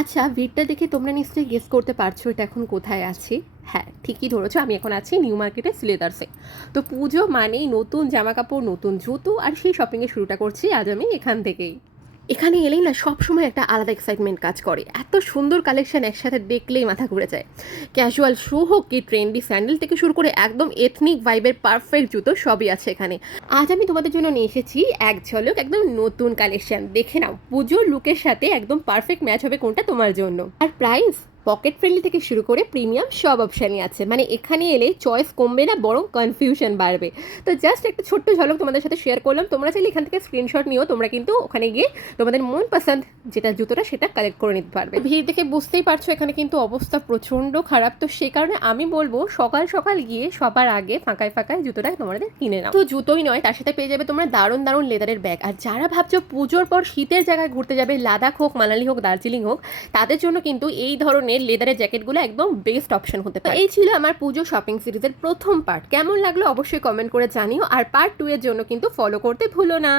আচ্ছা, ভিড়টা দেখে তোমরা নিশ্চয়ই গেস করতে পারছো এটা এখন কোথায় আছি। হ্যাঁ, ঠিকই ধরেছো, আমি এখন আছি নিউ মার্কেটে স্লেদার্সে। তো পুজো মানেই নতুন জামাকাপড়, নতুন জুতো, আর সেই শপিংয়ের শুরুটা করছি আজ আমি এখান থেকেই। এখানে এলেই না সবসময় একটা আলাদা এক্সাইটমেন্ট কাজ করে, এত সুন্দর কালেকশন একসাথে দেখলেই মাথা ঘুরে যায়। ক্যাজুয়াল শু হোক কি ট্রেন্ডি স্যান্ডেল থেকে শুরু করে একদম এথনিক ভাইবের পারফেক্ট জুতো সবই আছে এখানে। আজ আমি তোমাদের জন্য নিয়ে এসেছি এক ঝলক একদম নতুন কালেকশন, দেখে নাও পুজোর লুকের সাথে একদম পারফেক্ট ম্যাচ হবে কোনটা তোমার জন্য। আর প্রাইস পকেট ফ্রেন্ডলি থেকে শুরু করে প্রিমিয়াম সব অপশানই আছে, মানে এখানে এলে চয়েস কমবে না বরং কনফিউশন বাড়বে। তো জাস্ট একটা ছোট্ট ঝলক তোমাদের সাথে শেয়ার করলাম, তোমরা চাইলে এখান থেকে স্ক্রিনশট নিও, তোমরা কিন্তু ওখানে গিয়ে তোমাদের মন পছন্দ যেটা জুতোটা সেটা কালেক্ট করে নিতে পারবে। ভিড় দেখে বুঝতেই পারছো এখানে কিন্তু অবস্থা প্রচণ্ড খারাপ, তো সে কারণে আমি বলবো সকাল সকাল গিয়ে সবার আগে ফাঁকায় ফাঁকায় জুতোটা তোমাদের কিনে নাও। তো জুতোই নয়, তার সাথে পেয়ে যাবে তোমরা দারুণ দারুণ লেদারের ব্যাগ। আর যারা ভাবছো পুজোর পর শীতের জায়গায় ঘুরতে যাবে, লাদাখ হোক, মানালি হোক, দার্জিলিং হোক, তাদের জন্য কিন্তু এই ধরনের লেদারের জ্যাকেটগুলো একদম বেস্ট অপশন হতে পারে। এই ছিল আমার পুজো শপিং সিরিজের প্রথম পার্ট, কেমন লাগলো অবশ্যই কমেন্ট করে জানিও, আর পার্ট 2 এর জন্য কিন্তু ফলো করতে ভুলো না।